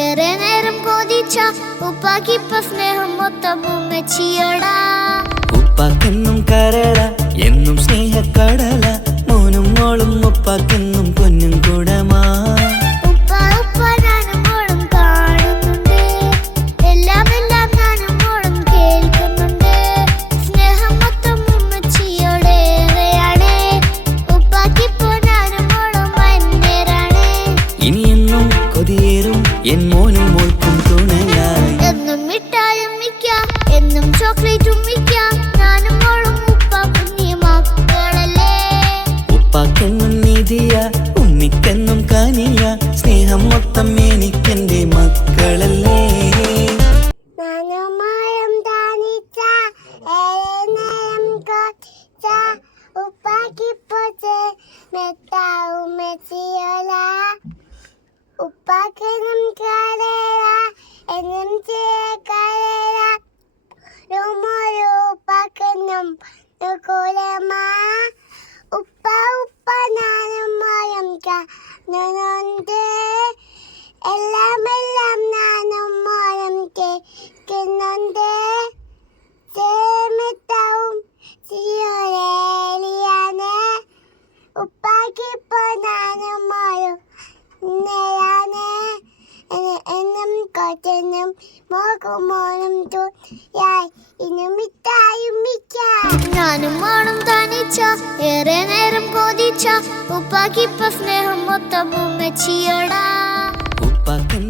ഏറെ നേരം കൊതിച്ച ഉപ്പാക്കിപ്പ സ്നേഹം മൊത്തം ഉമ്മച്ചിയോടാ. ഉപ്പാക്കെന്നും കരള എന്നും സ്നേഹക്കടല, മോനും മോളും ഉപ്പാക്കെന്നും പൊന്നും കുടമാ. ഇനിയെന്നും കൊതിയേറും എൻ മോനും മോൾക്കും തുണയായി. എന്നും മിഠായും മിക്കാം, എന്നും ചോക്ലേറ്റും മിക്കാം, ഞാനും മോളും ഉപ്പാക്കും മക്കളല്ലേ. ഉപ്പാക്കെന്നും നിധിയ ഉമ്മിക്കെന്നും കാനിയ, സ്നേഹം മൊത്തം എനിക്കെന്റെ മക്കളല്ലേ. ഉപ്പാക്കെന്നും കരള എന്നും ചേക്കരള, ഉപ്പാക്കെന്നും കുലമാ. ഉപ്പ ഉപ്പ നാനും മോളും കാണുന്നുണ്ട്, എല്ലാം എല്ലാം നാനും മോളും കേൾക്കുന്നുണ്ട്. ചേമിത്താവും ചിയോരേലിയാണ്, ഉപ്പാക്കിപ്പോ നാനും മോളും എന്നും കൊച്ചനും മോക്കും മോനും തൂയായി ഇന്നും മിഠായും മിക്കാം. ഞാനും മോളും തനിച്ച ഏറെ നേരം കൊതിച്ച ഉപ്പാക്കിപ്പ സ്നേഹം മൊത്തം ഉമ്മച്ചിയോടാ. ഉപ്പാക്ക്